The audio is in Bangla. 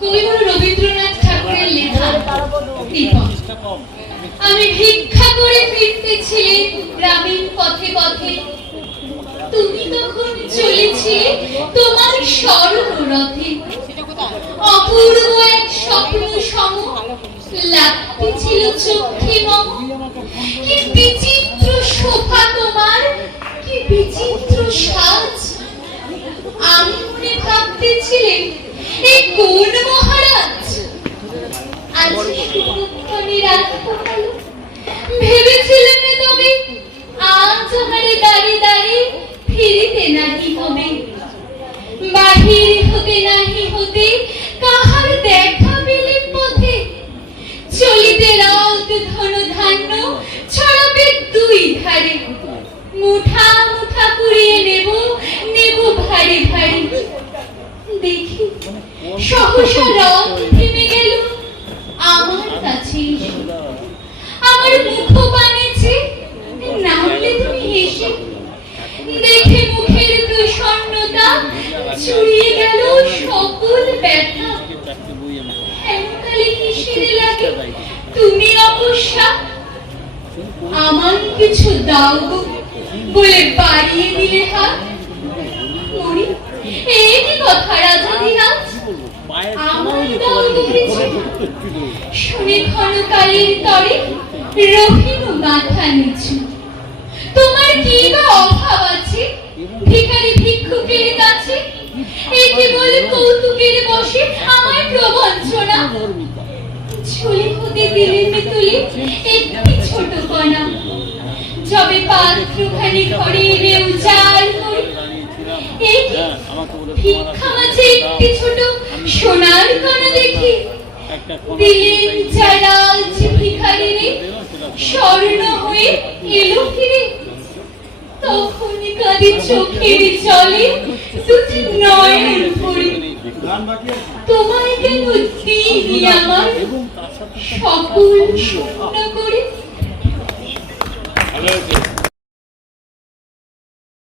কবিগুরু রবীন্দ্রনাথ ঠাকুরের লেখা দীপক। আমি ভিক্ষা করে ফিরতেছিলে গ্রামীণ পথে পথে, তুমি তখন চলেছিলে তোমার স্মরণরথে। অপূর্ব এক স্বপ্ন সম লাগতেছিল চোখে মম। কি বিচিত্র শোভা তোমার, কি বিচিত্র সাজ। আমি মনে ভাবতেছিলেন এই কোন মহারাজ। আজ শুভক্ষণে রাত পকালো, ভেবেছিলেন তবে আজ আমারে দাঁড়ে দাঁড়ে ফিরিতে নাহি হবে। বাহির হতে নাহি হতে কাহার দেখা পেলে পথে। চলিতে রাত ধন ধান্য ছড়াবে দুই ধারে। মুঠা মুঠা কুড়িয়ে নেব নেব ভারী ভারী। দেখি সহসা রথ থেমে গেল আমার কাছে এসে। আমার মুখ বানিয়েছে নামলে তুমি হেসে। দেখে মুখের প্রসন্নতা চুরিয়ে গেল সকল ব্যথা। হেমকালে কিসের লাগে তুমি অবশ্যা। আমার কিছু দাও গো বলে বাড়িয়ে দিলে হাত। মরি এই কি কথা রাজাধিরাজ, আমার দাও করেছে। শুনে ক্ষণকালের তরে রহিল গাঁথা নিচু। তোমার কি বা অভাব আছে ভিখারি ভিক্ষুকের কাছে। এ কেবল কৌতুকের বসে আমার প্রবঞ্চনা। ঝুলি হতে দিলেন তুলে একটি ছোট কণা। যবে পাত্রখানি ঘরে এনে উজাড় করি, এই ভিক্ষা মাঝে একটি ছোট সোনার কণা দেখি। দিলেন যারা ভিখারিরে স্বর্ণ হয়ে এলো ফিরে। তখনই কাঁদি চোখের জলে দুটি নয়ন ভরে। তোমায় কেন দিই আমার সকল শূন্য করে।